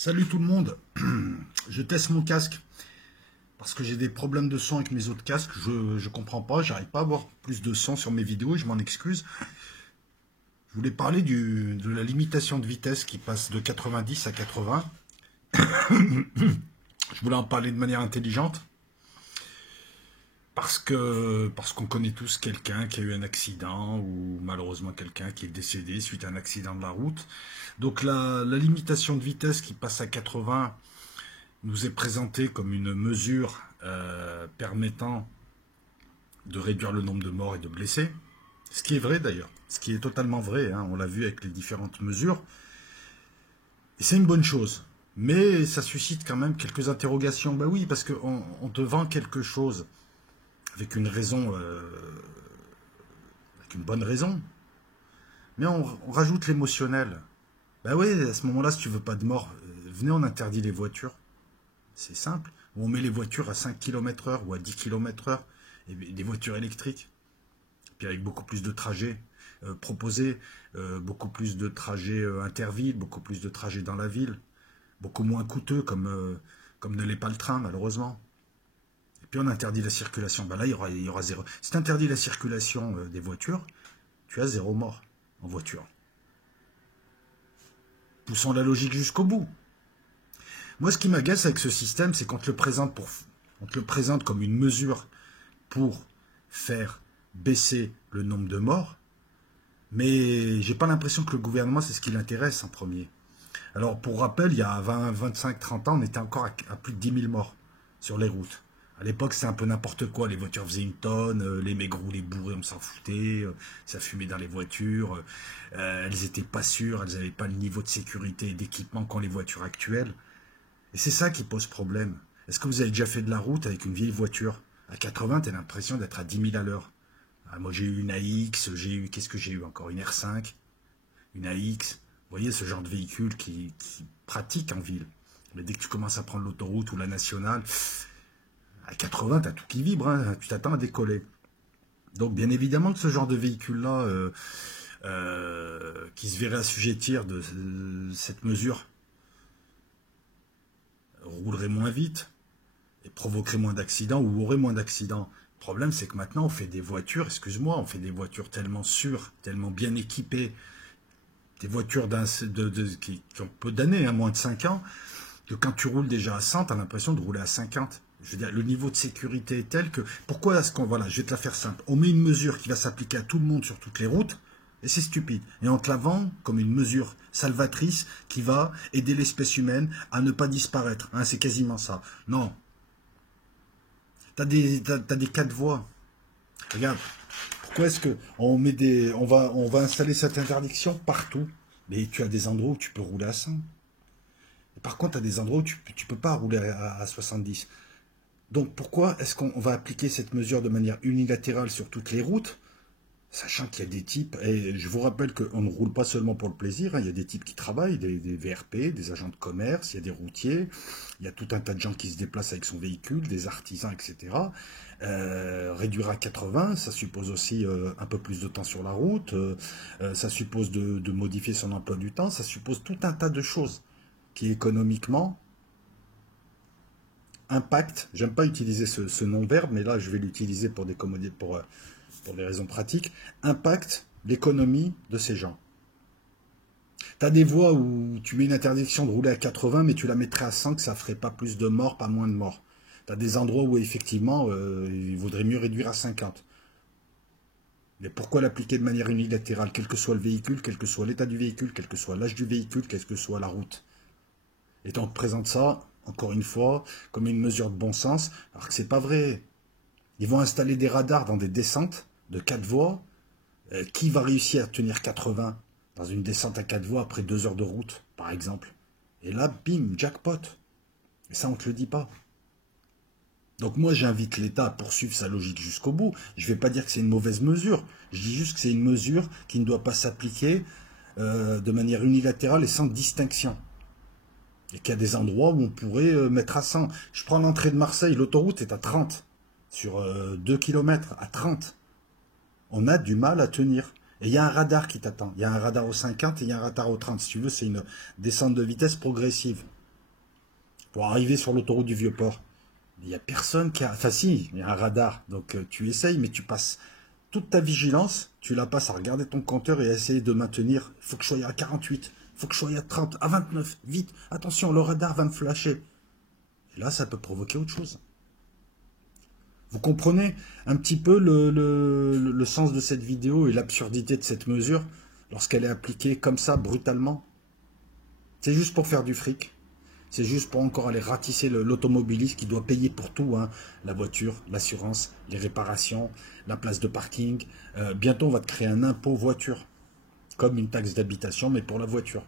Salut tout le monde, je teste mon casque parce que j'ai des problèmes de son avec mes autres casques, je comprends pas, j'arrive pas à avoir plus de son sur mes vidéos, je m'en excuse. Je voulais parler de la limitation de vitesse qui passe de 90 à 80. Je voulais en parler de manière intelligente parce qu'on connaît tous quelqu'un qui a eu un accident ou malheureusement quelqu'un qui est décédé suite à un accident de la route. Donc la limitation de vitesse qui passe à 80 nous est présentée comme une mesure permettant de réduire le nombre de morts et de blessés. Ce qui est vrai d'ailleurs, ce qui est totalement vrai, hein, on l'a vu avec les différentes mesures. Et c'est une bonne chose. Mais ça suscite quand même quelques interrogations. Ben oui, parce qu'on te vend quelque chose avec une raison, avec une bonne raison. Mais on rajoute l'émotionnel. Ben oui, à ce moment-là, si tu veux pas de mort, venez, on interdit les voitures. C'est simple. On met les voitures à 5 km/h ou à 10 km/h. Et des voitures électriques. Puis avec beaucoup plus de trajets proposés, beaucoup plus de trajets intervilles, beaucoup plus de trajets dans la ville, beaucoup moins coûteux comme ne l'est pas le train malheureusement. Et puis on interdit la circulation, ben là il y aura zéro. Si tu interdis la circulation des voitures, tu as zéro mort en voiture. Poussons la logique jusqu'au bout. Moi ce qui m'agace avec ce système, c'est qu'on te le présente comme une mesure pour faire baisser le nombre de morts, mais j'ai pas l'impression que le gouvernement, c'est ce qui l'intéresse en premier. Alors, pour rappel, il y a 20, 25, 30 ans, on était encore à plus de 10 000 morts sur les routes. À l'époque, c'était un peu n'importe quoi. Les voitures faisaient une tonne, les mecs roulaient bourrés, on s'en foutait, ça fumait dans les voitures, elles étaient pas sûres, elles n'avaient pas le niveau de sécurité et d'équipement qu'ont les voitures actuelles. Et c'est ça qui pose problème. Est-ce que vous avez déjà fait de la route avec une vieille voiture? À 80, tu as l'impression d'être à 10 000 à l'heure. Ah, moi j'ai eu une AX, qu'est-ce que j'ai eu encore? Une R5, une AX. Vous voyez ce genre de véhicule qui pratique en ville. Mais dès que tu commences à prendre l'autoroute ou la nationale, à 80, tu as tout qui vibre, hein, tu t'attends à décoller. Donc bien évidemment que ce genre de véhicule-là, qui se verrait assujettir de cette mesure, roulerait moins vite et provoquerait moins d'accidents ou aurait moins d'accidents. Le problème, c'est que maintenant, on fait des voitures, excuse-moi, on fait des voitures tellement sûres, tellement bien équipées, des voitures qui ont peu d'années, hein, moins de 5 ans, que quand tu roules déjà à 100, tu as l'impression de rouler à 50. Je veux dire, le niveau de sécurité est tel que... Pourquoi est-ce qu'on... Voilà, je vais te la faire simple. On met une mesure qui va s'appliquer à tout le monde sur toutes les routes, et c'est stupide. Et on te la vend comme une mesure salvatrice qui va aider l'espèce humaine à ne pas disparaître. Hein, c'est quasiment ça. Non. T'as des 4 voies. Regarde. Pourquoi est-ce que on va installer cette interdiction partout? Mais tu as des endroits où tu peux rouler à 100. Et par contre, tu as des endroits où tu peux pas rouler à 70. Donc pourquoi est-ce qu'on va appliquer cette mesure de manière unilatérale sur toutes les routes, sachant qu'il y a des types, et je vous rappelle qu'on ne roule pas seulement pour le plaisir, hein, il y a des types qui travaillent, des VRP, des agents de commerce, il y a des routiers, il y a tout un tas de gens qui se déplacent avec son véhicule, des artisans, etc. Réduire à 80, ça suppose aussi un peu plus de temps sur la route, ça suppose de modifier son emploi du temps, ça suppose tout un tas de choses qui économiquement impactent, j'aime pas utiliser ce non-verbe, mais là je vais l'utiliser pour des raisons pratiques, impactent l'économie de ces gens. Tu as des voies où tu mets une interdiction de rouler à 80, mais tu la mettrais à 100, que ça ferait pas plus de morts, pas moins de morts. Tu as des endroits où effectivement, il vaudrait mieux réduire à 50. Mais pourquoi l'appliquer de manière unilatérale, quel que soit le véhicule, quel que soit l'état du véhicule, quel que soit l'âge du véhicule, quelle que soit la route? Et on te présente ça, encore une fois, comme une mesure de bon sens, alors que c'est pas vrai. Ils vont installer des radars dans des descentes de 4 voies. Qui va réussir à tenir 80 dans une descente à 4 voies après 2 heures de route, par exemple? Et là, bim, jackpot. Et ça, on ne te le dit pas. Donc moi, j'invite l'État à poursuivre sa logique jusqu'au bout. Je ne vais pas dire que c'est une mauvaise mesure. Je dis juste que c'est une mesure qui ne doit pas s'appliquer de manière unilatérale et sans distinction. Et qu'il y a des endroits où on pourrait mettre à 100. Je prends l'entrée de Marseille, l'autoroute est à 30. Sur 2 km, à 30. On a du mal à tenir. Et il y a un radar qui t'attend. Il y a un radar au 50 et il y a un radar au 30. Si tu veux, c'est une descente de vitesse progressive. pour arriver sur l'autoroute du Vieux-Port. Il n'y a personne qui a... Enfin si, il y a un radar, donc tu essayes, mais tu passes toute ta vigilance, tu la passes à regarder ton compteur et à essayer de maintenir. Il faut que je sois à 48, il faut que je sois à 30, à 29, vite, attention, le radar va me flasher. Et là, ça peut provoquer autre chose. Vous comprenez un petit peu le sens de cette vidéo et l'absurdité de cette mesure lorsqu'elle est appliquée comme ça, brutalement. C'est juste pour faire du fric. C'est juste pour encore aller ratisser l'automobiliste qui doit payer pour tout, hein. La voiture, l'assurance, les réparations, la place de parking. Bientôt, on va te créer un impôt voiture, comme une taxe d'habitation, mais pour la voiture.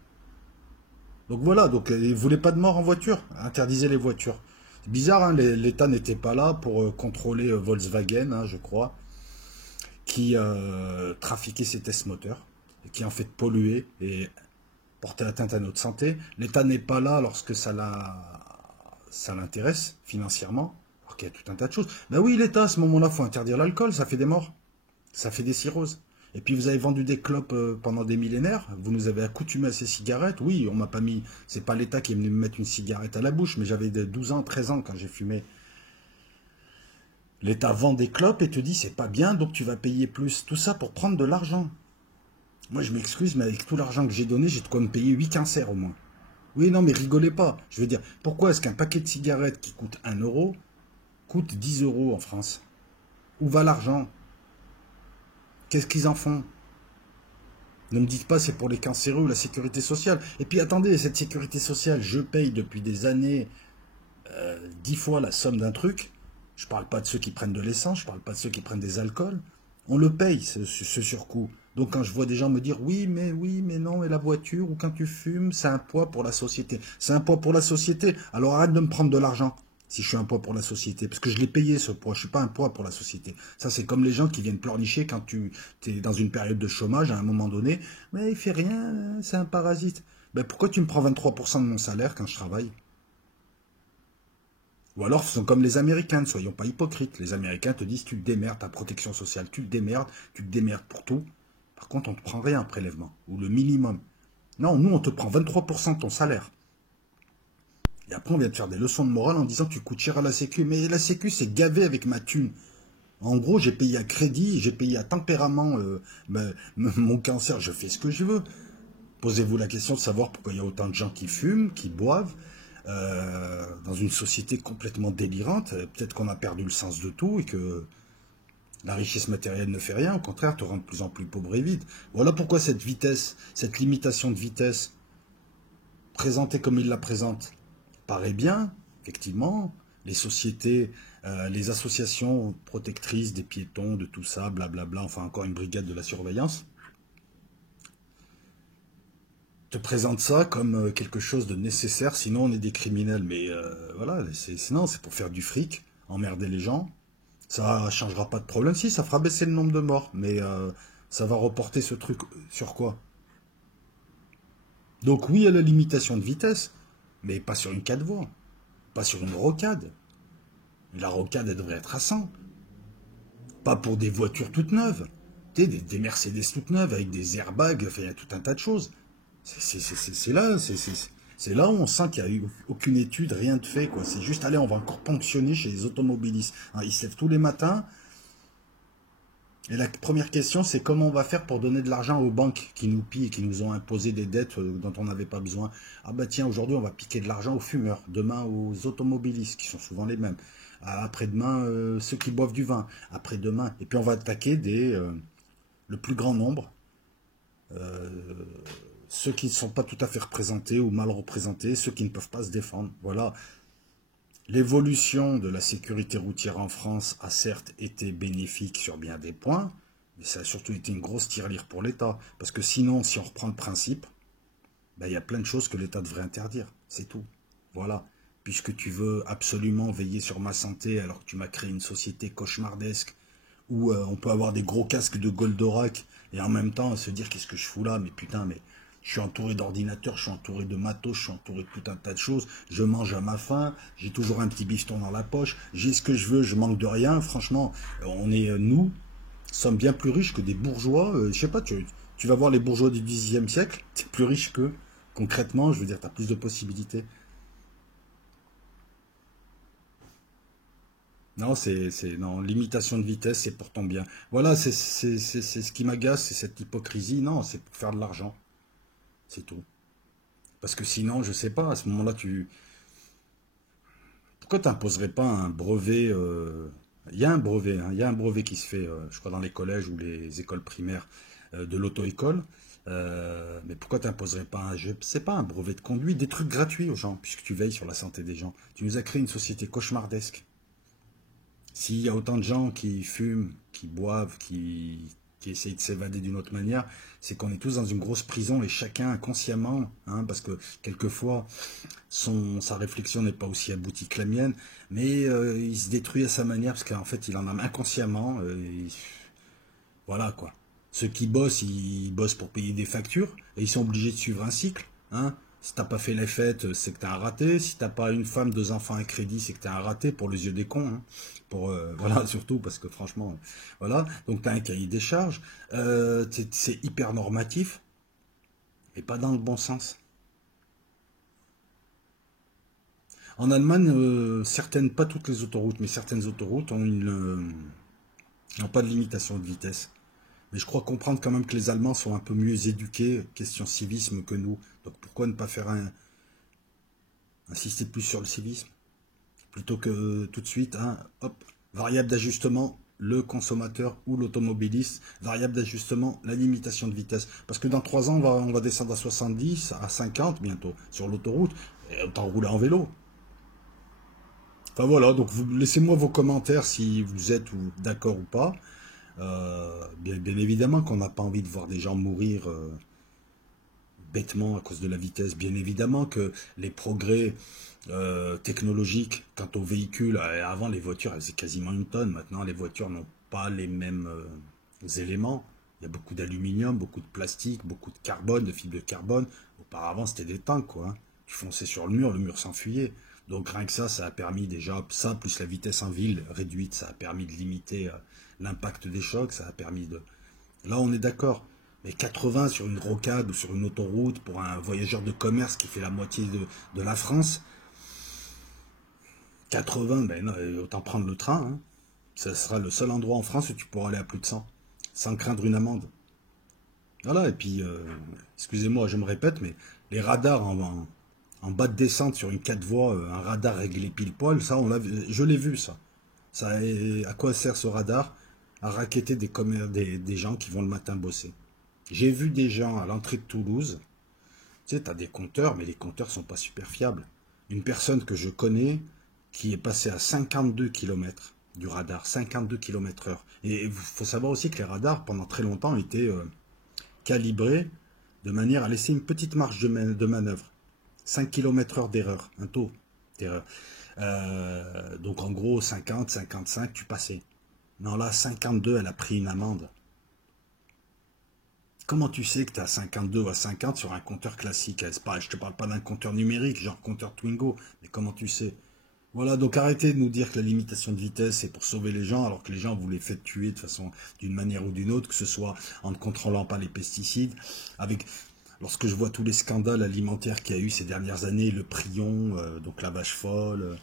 Donc voilà, donc ils ne voulaient pas de mort en voiture, interdisez les voitures. C'est bizarre, hein, l'État n'était pas là pour contrôler Volkswagen, hein, je crois, qui trafiquait ses tests moteurs, et qui en fait polluait et porter atteinte à notre santé. L'État n'est pas là lorsque ça l'intéresse financièrement, alors qu'il y a tout un tas de choses. Ben oui, l'État, à ce moment-là, il faut interdire l'alcool, ça fait des morts, ça fait des cirrhoses. Et puis vous avez vendu des clopes pendant des millénaires, vous nous avez accoutumés à ces cigarettes. Oui, on m'a pas mis, c'est pas l'État qui est venu me mettre une cigarette à la bouche, mais j'avais 12 ans, 13 ans quand j'ai fumé. L'État vend des clopes et te dit c'est pas bien, donc tu vas payer plus. Tout ça pour prendre de l'argent. Moi, je m'excuse, mais avec tout l'argent que j'ai donné, j'ai de quoi me payer 8 cancers au moins. Oui, non, mais rigolez pas. Je veux dire, pourquoi est-ce qu'un paquet de cigarettes qui coûte 1 euro coûte 10 euros en France? Où va l'argent? Qu'est-ce qu'ils en font? Ne me dites pas c'est pour les cancéreux ou la sécurité sociale. Et puis attendez, cette sécurité sociale, je paye depuis des années 10 fois la somme d'un truc. Je parle pas de ceux qui prennent de l'essence, je parle pas de ceux qui prennent des alcools. On le paye, ce surcoût. Donc quand je vois des gens me dire oui, mais non, et la voiture, ou quand tu fumes, c'est un poids pour la société. C'est un poids pour la société. Alors arrête de me prendre de l'argent si je suis un poids pour la société. Parce que je l'ai payé ce poids, je suis pas un poids pour la société. Ça c'est comme les gens qui viennent pleurnicher quand tu es dans une période de chômage à un moment donné. Mais il fait rien, c'est un parasite. Ben pourquoi tu me prends 23% de mon salaire quand je travaille? Ou alors, ce sont comme les Américains, ne soyons pas hypocrites. Les Américains te disent, tu te démerdes, ta protection sociale, tu te démerdes pour tout. Par contre, on ne te prend rien, prélèvement, ou le minimum. Non, nous, on te prend 23% de ton salaire. Et après, on vient te faire des leçons de morale en disant, tu coûtes cher à la Sécu. Mais la Sécu, c'est gavé avec ma thune. En gros, j'ai payé à crédit, j'ai payé à tempérament mon cancer, je fais ce que je veux. Posez-vous la question de savoir pourquoi il y a autant de gens qui fument, qui boivent, dans une société complètement délirante. Peut-être qu'on a perdu le sens de tout et que la richesse matérielle ne fait rien, au contraire, te rend de plus en plus pauvre et vide. Voilà pourquoi cette vitesse, cette limitation de vitesse, présentée comme il la présente, paraît bien, effectivement. Les sociétés, les associations protectrices des piétons, de tout ça, blablabla, enfin encore une brigade de la surveillance, te présente ça comme quelque chose de nécessaire, sinon on est des criminels. Mais voilà, sinon c'est pour faire du fric, emmerder les gens. Ça ne changera pas de problème. Si, ça fera baisser le nombre de morts, mais ça va reporter ce truc sur quoi? Donc oui, il y a la limitation de vitesse, mais pas sur une 4 voies, pas sur une rocade. La rocade, elle devrait être à 100. Pas pour des voitures toutes neuves. Tu sais, des Mercedes toutes neuves avec des airbags, enfin, il y a tout un tas de choses. C'est là où on sent qu'il n'y a eu aucune étude, rien de fait, quoi. C'est juste, allez, on va encore ponctionner chez les automobilistes. Alors, ils se lèvent tous les matins. Et la première question, c'est comment on va faire pour donner de l'argent aux banques qui nous pillent et qui nous ont imposé des dettes dont on n'avait pas besoin. Ah bah tiens, aujourd'hui, on va piquer de l'argent aux fumeurs. Demain, aux automobilistes, qui sont souvent les mêmes. Après-demain, ceux qui boivent du vin. Après-demain. Et puis, on va attaquer le plus grand nombre. Ceux qui ne sont pas tout à fait représentés ou mal représentés, ceux qui ne peuvent pas se défendre. Voilà. L'évolution de la sécurité routière en France a certes été bénéfique sur bien des points, mais ça a surtout été une grosse tirelire pour l'État. Parce que sinon, si on reprend le principe, ben, il y a plein de choses que l'État devrait interdire. C'est tout. Voilà. Puisque tu veux absolument veiller sur ma santé alors que tu m'as créé une société cauchemardesque où on peut avoir des gros casques de Goldorak et en même temps se dire qu'est-ce que je fous là, mais putain, mais je suis entouré d'ordinateurs, je suis entouré de matos, je suis entouré de tout un tas de choses, je mange à ma faim, j'ai toujours un petit bifton dans la poche, j'ai ce que je veux, je manque de rien, franchement, nous sommes bien plus riches que des bourgeois, je sais pas, tu vas voir les bourgeois du Xe siècle, tu es plus riche qu'eux, concrètement, je veux dire, tu as plus de possibilités. Non, non, limitation de vitesse, c'est pour ton bien. Voilà, c'est ce qui m'agace, c'est cette hypocrisie. Non, c'est pour faire de l'argent, c'est tout. Parce que sinon, je sais pas, à ce moment-là, pourquoi t'imposerais pas un brevet il y a un brevet, hein, il y a un brevet qui se fait, je crois, dans les collèges ou les écoles primaires de l'auto-école. Mais pourquoi t'imposerais pas je sais pas, un brevet de conduite, des trucs gratuits aux gens, puisque tu veilles sur la santé des gens. Tu nous as créé une société cauchemardesque. S'il y a autant de gens qui fument, qui boivent, qui essayent de s'évader d'une autre manière, c'est qu'on est tous dans une grosse prison et chacun inconsciemment, hein, parce que quelquefois sa réflexion n'est pas aussi aboutie que la mienne, mais il se détruit à sa manière parce qu'en fait il en a inconsciemment. Voilà quoi. Ceux qui bossent, ils bossent pour payer des factures et ils sont obligés de suivre un cycle. Hein. Si t'as pas fait les fêtes, c'est que t'es un raté. Si t'as pas une femme, deux enfants, un crédit, c'est que t'es un raté pour les yeux des cons. Hein. Pour voilà surtout parce que franchement, voilà. Donc t'as un cahier des charges. C'est hyper normatif, mais pas dans le bon sens. En Allemagne, certaines, pas toutes les autoroutes, mais certaines autoroutes n'ont pas de limitation de vitesse. Mais je crois comprendre quand même que les Allemands sont un peu mieux éduqués, question civisme, que nous. Donc pourquoi ne pas faire insister plus sur le civisme, plutôt que tout de suite, hein, hop, variable d'ajustement, le consommateur ou l'automobiliste, variable d'ajustement, la limitation de vitesse. Parce que dans 3 ans, on va descendre à 70, à 50 bientôt, sur l'autoroute, et autant rouler en vélo. Enfin voilà, donc laissez-moi vos commentaires si vous êtes d'accord ou pas. Bien évidemment qu'on n'a pas envie de voir des gens mourir bêtement à cause de la vitesse. Bien évidemment que les progrès technologiques quant aux véhicules, avant les voitures elles faisaient quasiment une tonne, maintenant les voitures n'ont pas les mêmes éléments. Il y a beaucoup d'aluminium, beaucoup de plastique, beaucoup de carbone, de fibres de carbone. Auparavant c'était des tanks quoi. Hein. Tu fonçais sur le mur s'enfuyait. Donc rien que ça a permis déjà, ça plus la vitesse en ville réduite, ça a permis de limiter l'impact des chocs, ça a permis de... Là on est d'accord, mais 80 sur une rocade ou sur une autoroute pour un voyageur de commerce qui fait la moitié de la France, 80, ben non, autant prendre le train, hein. Ça sera le seul endroit en France où tu pourras aller à plus de 100, sans craindre une amende. Voilà, et puis, excusez-moi, je me répète, mais les radars en bas de descente sur une 4 voies, un radar réglé pile poil, ça, je l'ai vu, ça. À quoi sert ce radar? À racketter des gens qui vont le matin bosser. J'ai vu des gens à l'entrée de Toulouse, tu sais, tu as des compteurs, mais les compteurs sont pas super fiables. Une personne que je connais qui est passée à 52 km du radar, 52 km heure. Et il faut savoir aussi que les radars, pendant très longtemps, étaient calibrés de manière à laisser une petite marge de manœuvre. 5 km heure d'erreur, un taux d'erreur. Donc en gros, 50, 55, tu passais. Non, là, 52, elle a pris une amende. Comment tu sais que tu es à 52 ou à 50 sur un compteur classique? Je te parle pas d'un compteur numérique, genre compteur Twingo, mais comment tu sais? Voilà, donc arrêtez de nous dire que la limitation de vitesse c'est pour sauver les gens, alors que les gens vous les faites tuer de façon, d'une manière ou d'une autre, que ce soit en ne contrôlant pas les pesticides, lorsque je vois tous les scandales alimentaires qu'il y a eu ces dernières années, le prion, donc la vache folle,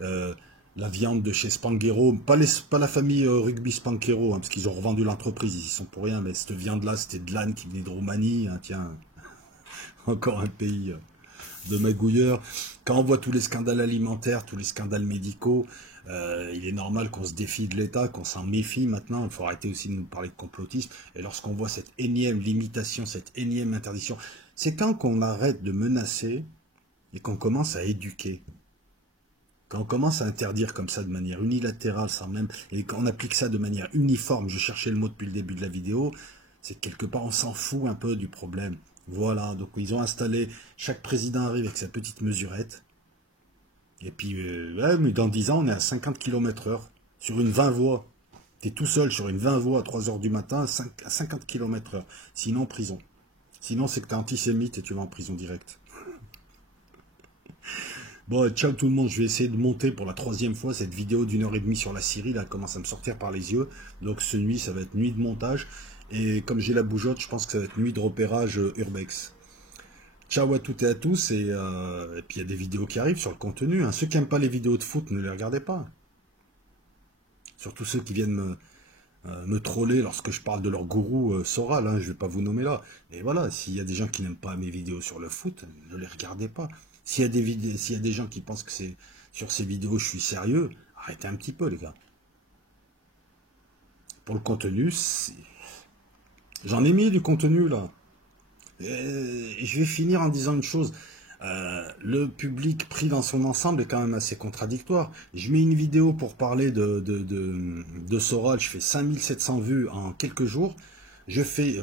euh, la viande de chez Spanghero, pas la famille rugby Spanghero, hein, parce qu'ils ont revendu l'entreprise, ils y sont pour rien, mais cette viande-là, c'était de l'âne qui venait de Roumanie, hein, tiens, encore un pays de magouilleurs. Quand on voit tous les scandales alimentaires, tous les scandales médicaux, il est normal qu'on se défie de l'État, qu'on s'en méfie maintenant. Il faut arrêter aussi de nous parler de complotisme. Et lorsqu'on voit cette énième limitation, cette énième interdiction, c'est quand qu'on arrête de menacer et qu'on commence à éduquer. Quand on commence à interdire comme ça de manière unilatérale, sans même, et qu'on applique ça de manière uniforme, je cherchais le mot depuis le début de la vidéo, c'est que quelque part on s'en fout un peu du problème. Voilà, donc ils ont installé, chaque président arrive avec sa petite mesurette, et puis, ouais, mais dans 10 ans, on est à 50 km heure, sur une 20 voies. T'es tout seul sur une 20 voies à 3 heures du matin, à 50 km heure. Sinon, prison. Sinon, c'est que t'es antisémite et tu vas en prison directe. Bon, ciao tout le monde, je vais essayer de monter pour la 3e fois cette vidéo d'1 h 30 sur la Syrie, là, elle commence à me sortir par les yeux. Donc, ce nuit, ça va être nuit de montage. Et comme j'ai la bougeotte, je pense que ça va être nuit de repérage urbex. Ciao à toutes et à tous, et puis il y a des vidéos qui arrivent sur le contenu. Hein. Ceux qui n'aiment pas les vidéos de foot, ne les regardez pas. Surtout ceux qui viennent me troller lorsque je parle de leur gourou Soral, hein, je vais pas vous nommer là. Mais voilà, s'il y a des gens qui n'aiment pas mes vidéos sur le foot, ne les regardez pas. S'il y a des gens qui pensent que c'est sur ces vidéos je suis sérieux, arrêtez un petit peu les gars. Pour le contenu, j'en ai mis du contenu là. Je vais finir en disant une chose. Le public pris dans son ensemble est quand même assez contradictoire. Je mets une vidéo pour parler de Soral, je fais 5700 vues en quelques jours. Je fais,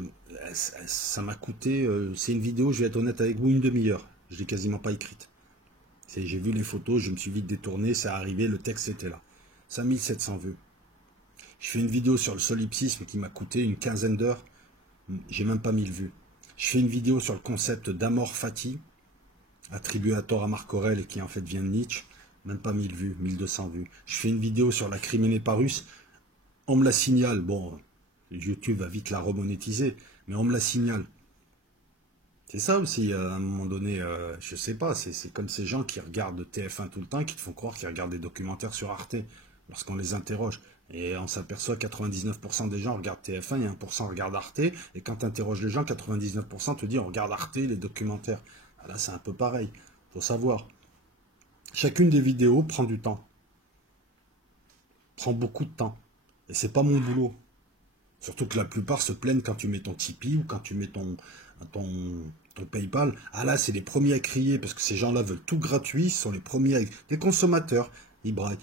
ça m'a coûté, c'est une vidéo, je vais être honnête avec vous, une demi-heure. Je l'ai quasiment pas écrite. J'ai vu les photos, je me suis vite détourné, c'est arrivé, le texte était là. 5700 vues. Je fais une vidéo sur le solipsisme qui m'a coûté une quinzaine d'heures, j'ai même pas 1000 vues. Je fais une vidéo sur le concept d'amor fati, attribué à tort à Marc Aurèle et qui en fait vient de Nietzsche, même pas 1000 vues, 1200 vues. Je fais une vidéo sur la criminée parus, on me la signale, bon, YouTube va vite la remonétiser, mais on me la signale. C'est ça aussi, à un moment donné, je sais pas, c'est comme ces gens qui regardent TF1 tout le temps, qui te font croire qu'ils regardent des documentaires sur Arte, lorsqu'on les interroge. Et on s'aperçoit que 99% des gens regardent TF1 et 1% regardent Arte, et quand tu interroges les gens, 99% te disent on regarde Arte, les documentaires. Ah là, c'est un peu pareil, faut savoir. Chacune des vidéos prend du temps, prend beaucoup de temps, et c'est pas mon boulot. Surtout que la plupart se plaignent quand tu mets ton Tipeee ou quand tu mets ton PayPal. Ah là, c'est les premiers à crier parce que ces gens-là veulent tout gratuit. Ce sont les premiers des consommateurs. Ils braillent.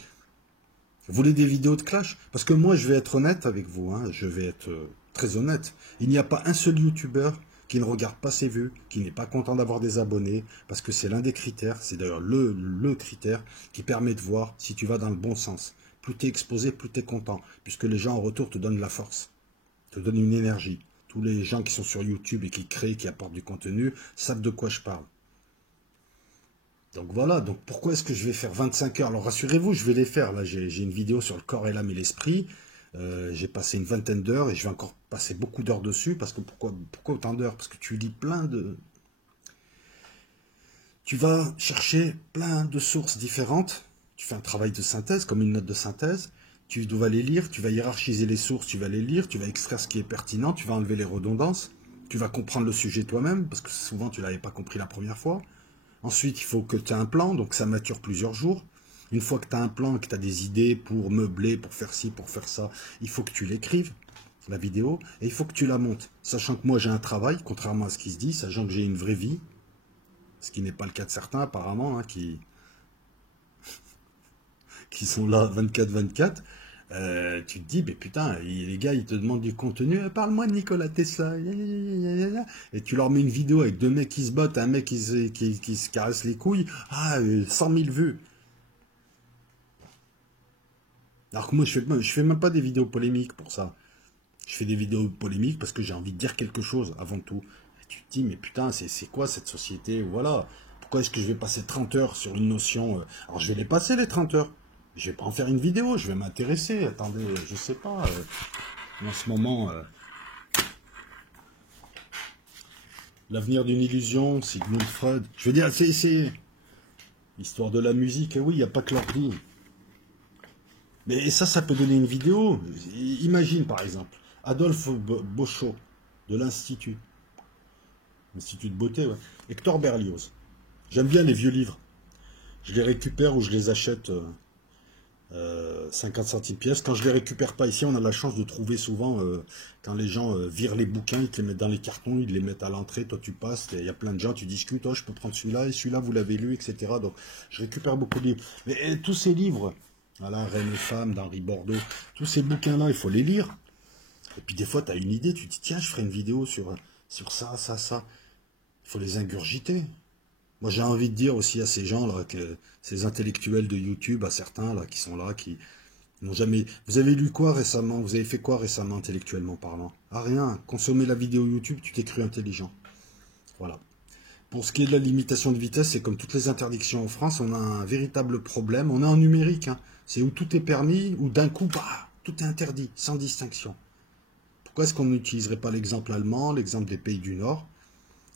Vous voulez des vidéos de clash? Parce que moi, je vais être honnête avec vous. Hein, je vais être très honnête. Il n'y a pas un seul YouTuber qui ne regarde pas ses vues, qui n'est pas content d'avoir des abonnés, parce que c'est l'un des critères. C'est d'ailleurs le critère qui permet de voir si tu vas dans le bon sens. Plus tu es exposé, plus tu es content, puisque les gens en retour te donnent la force, te donnent une énergie. Tous les gens qui sont sur YouTube et qui créent, qui apportent du contenu, savent de quoi je parle. Donc voilà, donc pourquoi est-ce que je vais faire 25 heures? Alors rassurez-vous, je vais les faire. Là, j'ai une vidéo sur le corps et l'âme et l'esprit. J'ai passé une vingtaine d'heures et je vais encore passer beaucoup d'heures dessus. Parce que pourquoi autant d'heures? Parce que tu lis plein de... Tu vas chercher plein de sources différentes. Tu fais un travail de synthèse, comme une note de synthèse. Tu dois les lire, tu vas hiérarchiser les sources, tu vas les lire, tu vas extraire ce qui est pertinent, tu vas enlever les redondances, tu vas comprendre le sujet toi-même, parce que souvent tu ne l'avais pas compris la première fois. Ensuite, il faut que tu aies un plan, donc ça mature plusieurs jours. Une fois que tu as un plan, que tu as des idées pour meubler, pour faire ci, pour faire ça, il faut que tu l'écrives, la vidéo, et il faut que tu la montes. Sachant que moi j'ai un travail, contrairement à ce qui se dit, sachant que j'ai une vraie vie, ce qui n'est pas le cas de certains apparemment, hein, qui sont là 24-24, tu te dis, mais putain, les gars, ils te demandent du contenu, parle-moi de Nikola Tesla, et tu leur mets une vidéo avec deux mecs qui se battent, un mec qui se caresse les couilles, 100 000 vues. Alors que moi, je fais même pas des vidéos polémiques pour ça. Je fais des vidéos polémiques parce que j'ai envie de dire quelque chose avant tout. Et tu te dis, mais putain, c'est quoi cette société? Voilà. Pourquoi est-ce que je vais passer 30 heures sur une notion? Alors, je vais les passer, les 30 heures. Je vais pas en faire une vidéo, je vais m'intéresser. Attendez, je sais pas. En ce moment, l'avenir d'une illusion, Sigmund Freud. Je veux dire, c'est l'histoire de la musique. Et oui, il n'y a pas que l'ordi. Mais ça peut donner une vidéo. Imagine, par exemple, Adolphe Bochot, de l'Institut de beauté, ouais. Hector Berlioz. J'aime bien les vieux livres. Je les récupère ou je les achète 50 centimes pièce. Quand je les récupère pas ici, on a la chance de trouver souvent, quand les gens virent les bouquins, ils te les mettent dans les cartons, ils les mettent à l'entrée, toi tu passes, il y a plein de gens, tu discutes, oh, je peux prendre celui-là, et celui-là vous l'avez lu, etc. Donc je récupère beaucoup de livres. Mais tous ces livres, voilà, Reine et femme d'Henri Bordeaux, tous ces bouquins-là, il faut les lire. Et puis des fois, tu as une idée, tu te dis, tiens, je ferai une vidéo sur ça, ça, ça. Il faut les ingurgiter. Moi, j'ai envie de dire aussi à ces gens-là, ces intellectuels de YouTube, à certains là qui sont là, qui n'ont jamais... Vous avez lu quoi récemment? Vous avez fait quoi récemment, intellectuellement parlant? Ah, rien. Consommer la vidéo YouTube, tu t'es cru intelligent. Voilà. Pour ce qui est de la limitation de vitesse, c'est comme toutes les interdictions en France, on a un véritable problème. On est en numérique. Hein. C'est où tout est permis, où d'un coup, bah, tout est interdit, sans distinction. Pourquoi est-ce qu'on n'utiliserait pas l'exemple allemand, l'exemple des pays du Nord,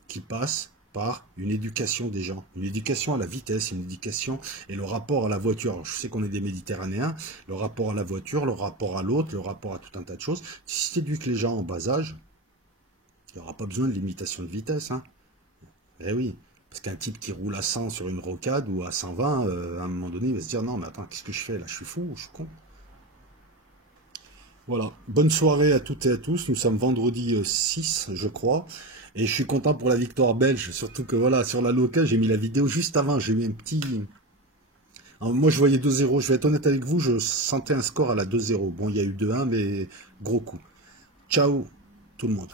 qui passent par une éducation des gens, une éducation à la vitesse, une éducation et le rapport à la voiture. Alors, je sais qu'on est des Méditerranéens, le rapport à la voiture, le rapport à l'autre, le rapport à tout un tas de choses. Si tu éduques les gens en bas âge, il n'y aura pas besoin de limitation de vitesse, hein. Eh oui, parce qu'un type qui roule à 100 sur une rocade ou à 120, à un moment donné, il va se dire, non, mais attends, qu'est-ce que je fais là? Je suis fou, je suis con. Voilà, bonne soirée à toutes et à tous. Nous sommes vendredi 6, je crois. Et je suis content pour la victoire belge. Surtout que voilà, sur la locale, j'ai mis la vidéo juste avant. J'ai eu un petit. Alors, moi, je voyais 2-0. Je vais être honnête avec vous, je sentais un score à la 2-0. Bon, il y a eu 2-1, mais gros coup. Ciao, tout le monde.